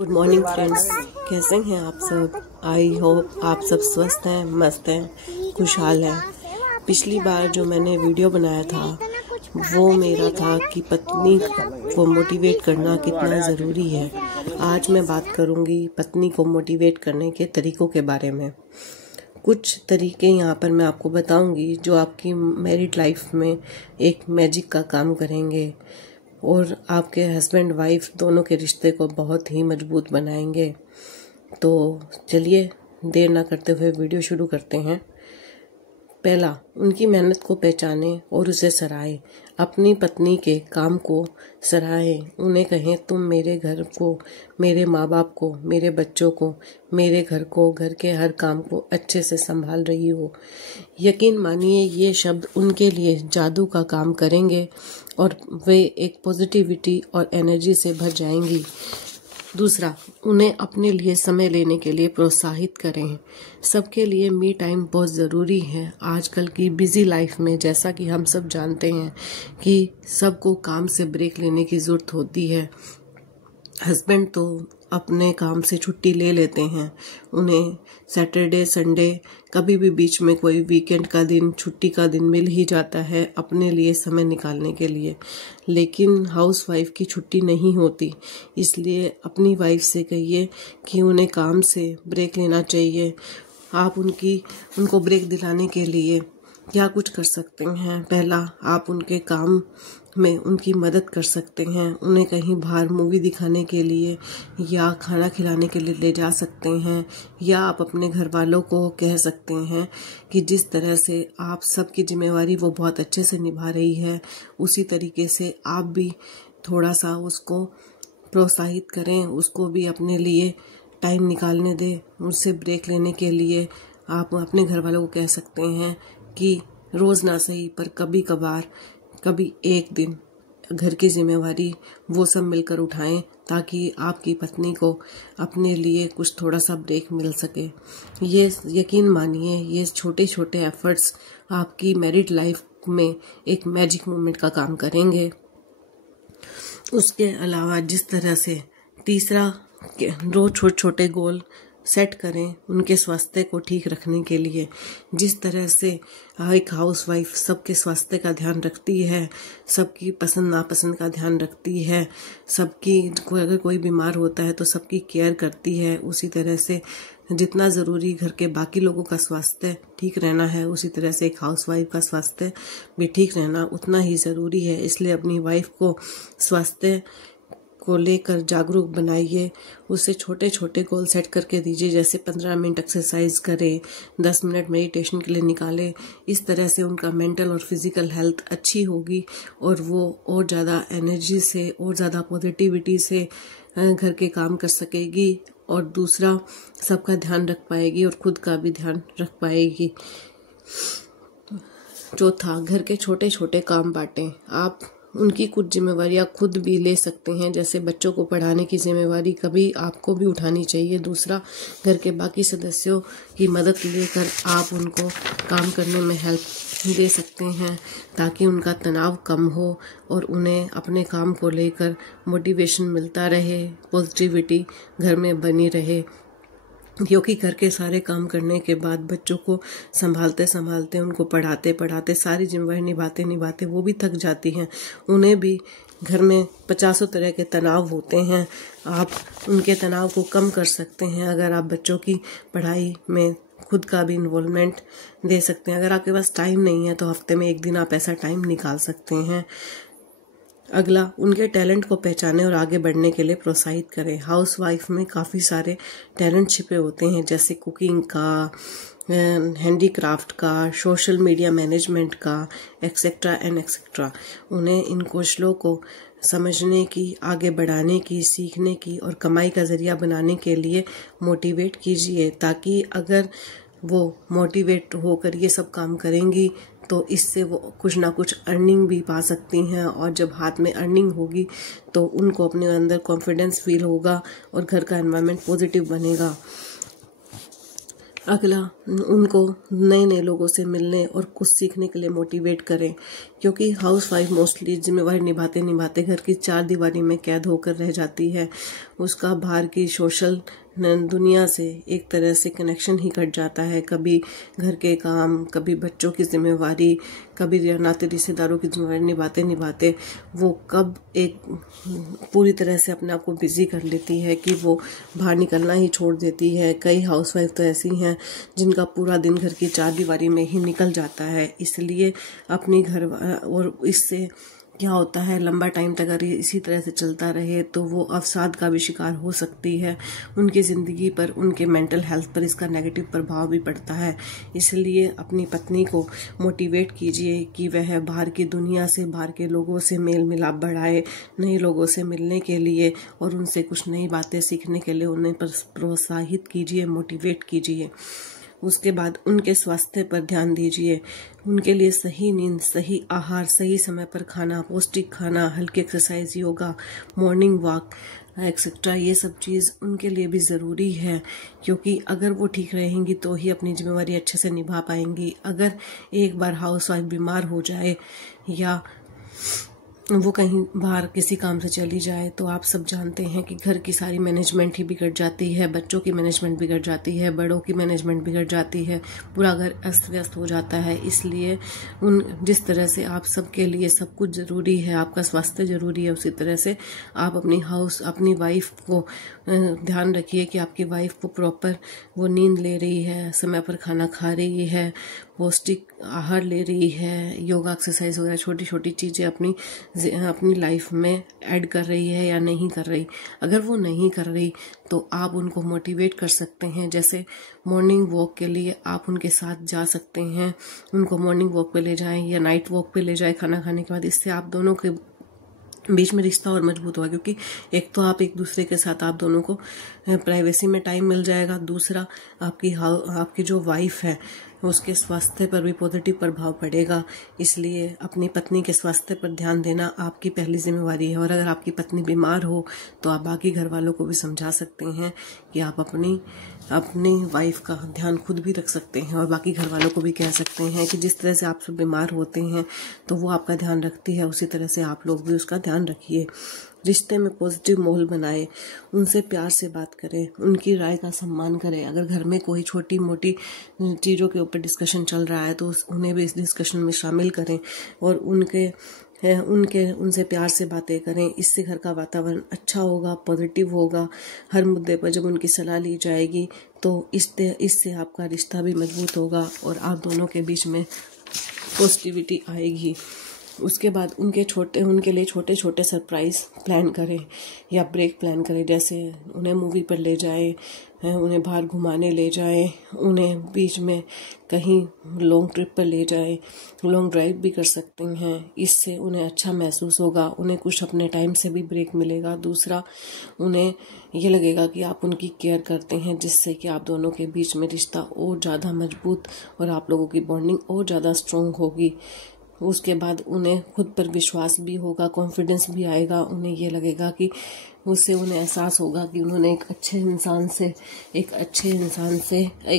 Good morning friends, कैसे हैं आप सब। आई होप आप सब स्वस्थ हैं, मस्त हैं, खुशहाल हैं। पिछली बार जो मैंने वीडियो बनाया था वो मेरा था कि पत्नी को मोटिवेट करना कितना ज़रूरी है। आज मैं बात करूंगी पत्नी को मोटिवेट करने के तरीकों के बारे में। कुछ तरीके यहाँ पर मैं आपको बताऊंगी जो आपकी मैरिड लाइफ में एक मैजिक का काम करेंगे और आपके हस्बैंड वाइफ दोनों के रिश्ते को बहुत ही मजबूत बनाएंगे। तो चलिए देर ना करते हुए वीडियो शुरू करते हैं। पहला, उनकी मेहनत को पहचानें और उसे सराहें। अपनी पत्नी के काम को सराहें, उन्हें कहें तुम मेरे घर को, मेरे माँ बाप को, मेरे बच्चों को, मेरे घर को, घर के हर काम को अच्छे से संभाल रही हो। यकीन मानिए ये शब्द उनके लिए जादू का काम करेंगे और वे एक पॉजिटिविटी और एनर्जी से भर जाएंगी। दूसरा, उन्हें अपने लिए समय लेने के लिए प्रोत्साहित करें। सबके लिए मी टाइम बहुत ज़रूरी है। आजकल की बिजी लाइफ में जैसा कि हम सब जानते हैं कि सबको काम से ब्रेक लेने की ज़रूरत होती है। हस्बैंड तो अपने काम से छुट्टी ले लेते हैं, उन्हें सैटरडे संडे कभी भी बीच में कोई वीकेंड का दिन, छुट्टी का दिन मिल ही जाता है अपने लिए समय निकालने के लिए। लेकिन हाउस वाइफ की छुट्टी नहीं होती, इसलिए अपनी वाइफ से कहिए कि उन्हें काम से ब्रेक लेना चाहिए। आप उनको ब्रेक दिलाने के लिए क्या कुछ कर सकते हैं। पहला, आप उनके काम में उनकी मदद कर सकते हैं। उन्हें कहीं बाहर मूवी दिखाने के लिए या खाना खिलाने के लिए ले जा सकते हैं, या आप अपने घर वालों को कह सकते हैं कि जिस तरह से आप सबकी जिम्मेवारी वो बहुत अच्छे से निभा रही है, उसी तरीके से आप भी थोड़ा सा उसको प्रोत्साहित करें, उसको भी अपने लिए टाइम निकालने दें। उससे ब्रेक लेने के लिए आप अपने घर वालों को कह सकते हैं कि रोज़ ना सही पर कभी कभार, कभी एक दिन घर की जिम्मेवारी वो सब मिलकर उठाएं, ताकि आपकी पत्नी को अपने लिए कुछ थोड़ा सा ब्रेक मिल सके। ये यकीन मानिए ये छोटे छोटे एफर्ट्स आपकी मैरिड लाइफ में एक मैजिक मोमेंट का काम करेंगे। उसके अलावा जिस तरह से तीसरा, रोज छोटे छोटे गोल सेट करें उनके स्वास्थ्य को ठीक रखने के लिए। जिस तरह से एक हाउसवाइफ सबके स्वास्थ्य का ध्यान रखती है, सबकी पसंद नापसंद का ध्यान रखती है, सबकी अगर कोई बीमार होता है तो सबकी केयर करती है, उसी तरह से जितना ज़रूरी घर के बाकी लोगों का स्वास्थ्य ठीक रहना है, उसी तरह से एक हाउसवाइफ का स्वास्थ्य भी ठीक रहना उतना ही ज़रूरी है। इसलिए अपनी वाइफ को स्वास्थ्य को लेकर जागरूक बनाइए। उससे छोटे छोटे गोल सेट करके दीजिए, जैसे 15 मिनट एक्सरसाइज करें, 10 मिनट मेडिटेशन के लिए निकालें। इस तरह से उनका मेंटल और फिजिकल हेल्थ अच्छी होगी और वो और ज़्यादा एनर्जी से और ज़्यादा पॉजिटिविटी से घर के काम कर सकेगी और दूसरा सबका ध्यान रख पाएगी और खुद का भी ध्यान रख पाएगी। चौथा, घर के छोटे छोटे काम बांटें। आप उनकी कुछ जिम्मेवारियां खुद भी ले सकते हैं, जैसे बच्चों को पढ़ाने की जिम्मेवारी कभी आपको भी उठानी चाहिए। दूसरा, घर के बाकी सदस्यों की मदद लेकर आप उनको काम करने में हेल्प दे सकते हैं, ताकि उनका तनाव कम हो और उन्हें अपने काम को लेकर मोटिवेशन मिलता रहे, पॉजिटिविटी घर में बनी रहे। क्योंकि घर के सारे काम करने के बाद बच्चों को संभालते संभालते, उनको पढ़ाते पढ़ाते, सारी जिम्मेदारी निभाते निभाते वो भी थक जाती हैं। उन्हें भी घर में 50 तरह के तनाव होते हैं। आप उनके तनाव को कम कर सकते हैं अगर आप बच्चों की पढ़ाई में खुद का भी इन्वॉल्वमेंट दे सकते हैं। अगर आपके पास टाइम नहीं है तो हफ्ते में एक दिन आप ऐसा टाइम निकाल सकते हैं। अगला, उनके टैलेंट को पहचानें और आगे बढ़ने के लिए प्रोत्साहित करें। हाउसवाइफ में काफ़ी सारे टैलेंट छिपे होते हैं, जैसे कुकिंग का, हैंडीक्राफ्ट का, सोशल मीडिया मैनेजमेंट का, एक्सेट्रा एंड एक्सेट्रा। उन्हें इन कौशलों को समझने की, आगे बढ़ाने की, सीखने की और कमाई का जरिया बनाने के लिए मोटिवेट कीजिए, ताकि अगर वो मोटिवेट होकर ये सब काम करेंगी तो इससे वो कुछ ना कुछ अर्निंग भी पा सकती हैं, और जब हाथ में अर्निंग होगी तो उनको अपने अंदर कॉन्फिडेंस फील होगा और घर का एनवायरनमेंट पॉजिटिव बनेगा। अगला, उनको नए नए लोगों से मिलने और कुछ सीखने के लिए मोटिवेट करें, क्योंकि हाउस वाइफ मोस्टली जिम्मेवारी निभाते निभाते घर की चार दीवारी में कैद होकर रह जाती है। उसका बाहर की सोशल दुनिया से एक तरह से कनेक्शन ही कट जाता है। कभी घर के काम, कभी बच्चों की जिम्मेवारी, कभी नाते रिश्तेदारों की जिम्मेवारी निभाते निभाते वो कब एक पूरी तरह से अपने आप को बिजी कर लेती है कि वो बाहर निकलना ही छोड़ देती है। कई हाउसवाइफ तो ऐसी हैं जिनका पूरा दिन घर की चार दीवारी में ही निकल जाता है। इसलिए अपनी घर, और इससे क्या होता है, लंबा टाइम तक अगर इसी तरह से चलता रहे तो वो अवसाद का भी शिकार हो सकती है। उनकी ज़िंदगी पर, उनके मेंटल हेल्थ पर इसका नेगेटिव प्रभाव भी पड़ता है। इसलिए अपनी पत्नी को मोटिवेट कीजिए कि वह बाहर की दुनिया से, बाहर के लोगों से मेल मिलाप बढ़ाए, नए लोगों से मिलने के लिए और उनसे कुछ नई बातें सीखने के लिए उन्हें प्रोत्साहित कीजिए, मोटिवेट कीजिए। उसके बाद उनके स्वास्थ्य पर ध्यान दीजिए। उनके लिए सही नींद, सही आहार, सही समय पर खाना, पौष्टिक खाना, हल्की exercise, yoga, morning walk etcetera, ये सब चीज़ उनके लिए भी ज़रूरी है, क्योंकि अगर वो ठीक रहेंगी तो ही अपनी जिम्मेवारी अच्छे से निभा पाएंगी। अगर एक बार हाउसवाइफ बीमार हो जाए या वो कहीं बाहर किसी काम से चली जाए तो आप सब जानते हैं कि घर की सारी मैनेजमेंट ही बिगड़ जाती है, बच्चों की मैनेजमेंट बिगड़ जाती है, बड़ों की मैनेजमेंट बिगड़ जाती है, पूरा घर अस्त व्यस्त हो जाता है। इसलिए जिस तरह से आप सबके लिए सब कुछ ज़रूरी है, आपका स्वास्थ्य ज़रूरी है, उसी तरह से आप अपनी वाइफ को ध्यान रखिए कि आपकी वाइफ को प्रॉपर वो नींद ले रही है, समय पर खाना खा रही है, पौष्टिक आहार ले रही है, योगा एक्सरसाइज वगैरह छोटी छोटी चीज़ें अपनी लाइफ में ऐड कर रही है या नहीं कर रही। अगर वो नहीं कर रही तो आप उनको मोटिवेट कर सकते हैं। जैसे मॉर्निंग वॉक के लिए आप उनके साथ जा सकते हैं, उनको मॉर्निंग वॉक पे ले जाएं या नाइट वॉक पे ले जाएं खाना खाने के बाद। इससे आप दोनों के बीच में रिश्ता और मजबूत होगा, क्योंकि एक तो आप एक दूसरे के साथ, आप दोनों को प्राइवेसी में टाइम मिल जाएगा। दूसरा, आपकी जो वाइफ है उसके स्वास्थ्य पर भी पॉजिटिव प्रभाव पड़ेगा। इसलिए अपनी पत्नी के स्वास्थ्य पर ध्यान देना आपकी पहली जिम्मेवारी है। और अगर आपकी पत्नी बीमार हो तो आप बाकी घर वालों को भी समझा सकते हैं कि आप अपनी वाइफ का ध्यान खुद भी रख सकते हैं, और बाकी घर वालों को भी कह सकते हैं कि जिस तरह से आप सब बीमार होते हैं तो वो आपका ध्यान रखती है, उसी तरह से आप लोग भी उसका ध्यान रखिए। रिश्ते में पॉजिटिव माहौल बनाए, उनसे प्यार से बात करें, उनकी राय का सम्मान करें। अगर घर में कोई छोटी मोटी चीज़ों के ऊपर डिस्कशन चल रहा है तो उन्हें भी इस डिस्कशन में शामिल करें और उनसे प्यार से बातें करें। इससे घर का वातावरण अच्छा होगा, पॉजिटिव होगा। हर मुद्दे पर जब उनकी सलाह ली जाएगी तो इससे आपका रिश्ता भी मजबूत होगा और आप दोनों के बीच में पॉजिटिविटी आएगी। उसके बाद उनके लिए छोटे छोटे सरप्राइज प्लान करें या ब्रेक प्लान करें। जैसे उन्हें मूवी पर ले जाएं, उन्हें बाहर घुमाने ले जाएं, उन्हें बीच में कहीं लॉन्ग ट्रिप पर ले जाएं, लॉन्ग ड्राइव भी कर सकते हैं। इससे उन्हें अच्छा महसूस होगा, उन्हें कुछ अपने टाइम से भी ब्रेक मिलेगा। दूसरा, उन्हें ये लगेगा कि आप उनकी केयर करते हैं, जिससे कि आप दोनों के बीच में रिश्ता और ज़्यादा मजबूत और आप लोगों की बॉन्डिंग और ज़्यादा स्ट्रॉन्ग होगी। उसके बाद उन्हें खुद पर विश्वास भी होगा, कॉन्फिडेंस भी आएगा। उन्हें ये लगेगा कि उससे उन्हें एहसास होगा कि उन्होंने एक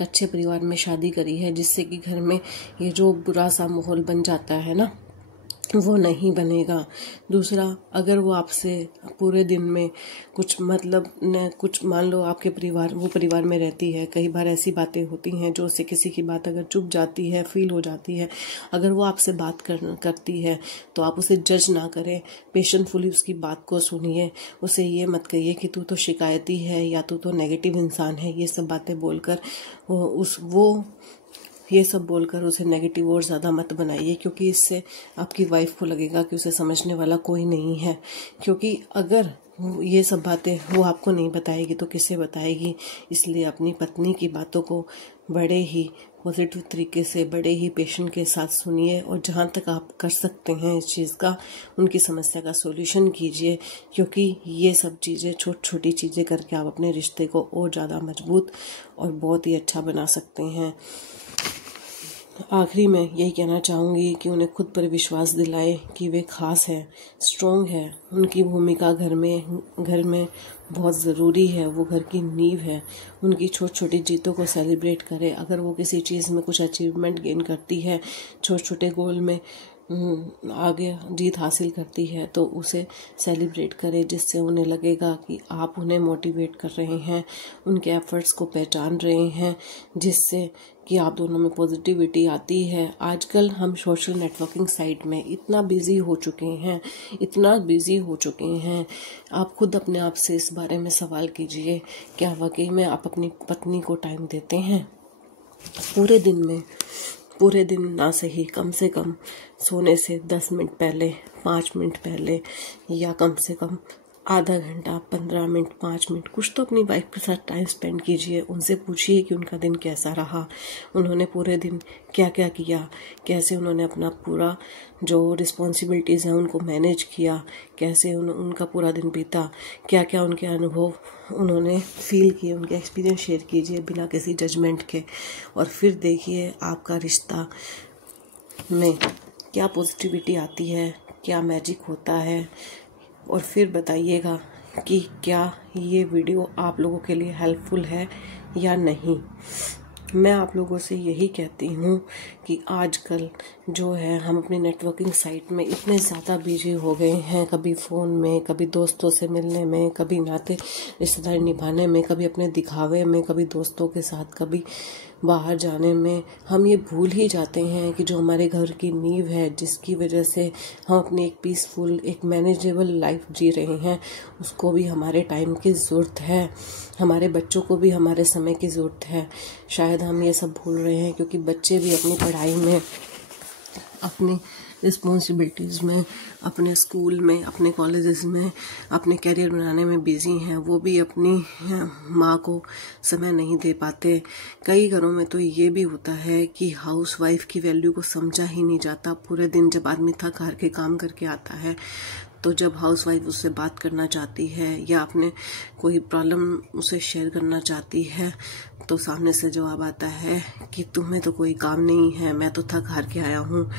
अच्छे परिवार में शादी करी है, जिससे कि घर में ये जो बुरा सा माहौल बन जाता है ना, वो नहीं बनेगा। दूसरा, अगर वो आपसे पूरे दिन में कुछ मान लो आपके परिवार में रहती है, कई बार ऐसी बातें होती हैं जो उससे किसी की बात अगर चुप जाती है, फील हो जाती है, अगर वो आपसे बात करती है तो आप उसे जज ना करें, पेशेंटफुली उसकी बात को सुनिए। उसे ये मत कहिए कि तू तो शिकायती है या तू तो नेगेटिव इंसान है। ये सब बातें बोलकर उसे नेगेटिव और ज़्यादा मत बनाइए, क्योंकि इससे आपकी वाइफ को लगेगा कि उसे समझने वाला कोई नहीं है। क्योंकि अगर ये सब बातें वो आपको नहीं बताएगी तो किससे बताएगी। इसलिए अपनी पत्नी की बातों को बड़े ही पॉजिटिव तरीके से, बड़े ही पेशेंस के साथ सुनिए और जहाँ तक आप कर सकते हैं इस चीज़ का, उनकी समस्या का सॉल्यूशन कीजिए। क्योंकि ये सब चीज़ें, छोटी चीज़ें करके आप अपने रिश्ते को और ज़्यादा मजबूत और बहुत ही अच्छा बना सकते हैं। आखिरी में यही कहना चाहूँगी कि उन्हें खुद पर विश्वास दिलाएं कि वे खास है, स्ट्रॉन्ग है। उनकी भूमिका घर में बहुत ज़रूरी है। वो घर की नींव है। उनकी छोटी छोटी जीतों को सेलिब्रेट करें। अगर वो किसी चीज़ में कुछ अचीवमेंट गेन करती है, छोटे छोटे गोल में आगे जीत हासिल करती है, तो उसे सेलिब्रेट करें, जिससे उन्हें लगेगा कि आप उन्हें मोटिवेट कर रहे हैं, उनके एफर्ट्स को पहचान रहे हैं, जिससे कि आप दोनों में पॉजिटिविटी आती है। आजकल हम सोशल नेटवर्किंग साइट में इतना बिजी हो चुके हैं, आप खुद अपने आप से इस बारे में सवाल कीजिए, क्या वाकई में आप अपनी पत्नी को टाइम देते हैं? पूरे दिन ना सही, कम से कम सोने से 10 मिनट पहले, 5 मिनट पहले, या कम से कम आधा घंटा, 15 मिनट, 5 मिनट कुछ तो अपनी वाइफ के साथ टाइम स्पेंड कीजिए। उनसे पूछिए कि उनका दिन कैसा रहा, उन्होंने पूरे दिन क्या क्या किया, कैसे उन्होंने अपना पूरा जो रिस्पॉन्सिबिलिटीज़ हैं उनको मैनेज किया, कैसे उनका पूरा दिन बीता, क्या क्या उनके अनुभव उन्होंने फील किए, उनके एक्सपीरियंस शेयर कीजिए बिना किसी जजमेंट के। और फिर देखिए आपका रिश्ता में क्या पॉजिटिविटी आती है, क्या मैजिक होता है। और फिर बताइएगा कि क्या ये वीडियो आप लोगों के लिए हेल्पफुल है या नहीं। मैं आप लोगों से यही कहती हूँ कि आजकल जो है हम अपनी नेटवर्किंग साइट में इतने ज़्यादा बिजी हो गए हैं, कभी फ़ोन में, कभी दोस्तों से मिलने में, कभी नाते रिश्तेदारी निभाने में, कभी अपने दिखावे में, कभी दोस्तों के साथ, कभी बाहर जाने में, हम ये भूल ही जाते हैं कि जो हमारे घर की नींव है, जिसकी वजह से हम अपनी एक पीसफुल, एक मैनेजेबल लाइफ जी रहे हैं, उसको भी हमारे टाइम की ज़रूरत है, हमारे बच्चों को भी हमारे समय की ज़रूरत है। शायद हम ये सब भूल रहे हैं क्योंकि बच्चे भी अपनी पढ़ाई में, अपनी रिस्पॉन्सिबिलिटीज़ में, अपने स्कूल में, अपने कॉलेजेस में, अपने कैरियर बनाने में बिजी हैं। वो भी अपनी माँ को समय नहीं दे पाते। कई घरों में तो ये भी होता है कि हाउसवाइफ की वैल्यू को समझा ही नहीं जाता। पूरे दिन जब आदमी थक हार के काम करके आता है, तो जब हाउसवाइफ उससे बात करना चाहती है या अपने कोई प्रॉब्लम उसे शेयर करना चाहती है, तो सामने से जवाब आता है कि तुम्हें तो कोई काम नहीं है, मैं तो थक हार के आया हूँ,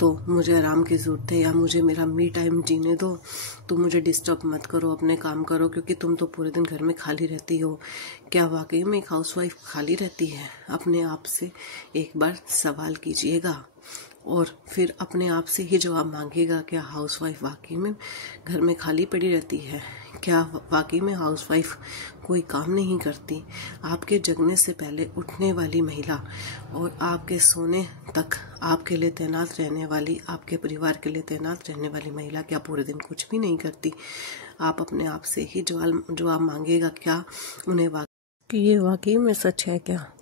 तो मुझे आराम की ज़रूरत है, या मुझे मेरा मी टाइम जीने दो, तुम मुझे डिस्टर्ब मत करो, अपने काम करो, क्योंकि तुम तो पूरे दिन घर में खाली रहती हो। क्या वाकई में एक हाउसवाइफ खाली रहती है? अपने आप से एक बार सवाल कीजिएगा और फिर अपने आप से ही जवाब मांगिएगा, क्या हाउसवाइफ वाकई में घर में खाली पड़ी रहती है? क्या वाकई में हाउसवाइफ कोई काम नहीं करती? आपके जगने से पहले उठने वाली महिला और आपके सोने तक आपके लिए तैनात रहने वाली, आपके परिवार के लिए तैनात रहने वाली महिला क्या पूरे दिन कुछ भी नहीं करती? आप अपने आप से ही जवाब मांगिएगा, क्या उन्हें कि ये वाकई में सच है क्या?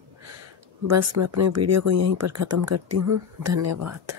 बस मैं अपने वीडियो को यहीं पर ख़त्म करती हूँ। धन्यवाद।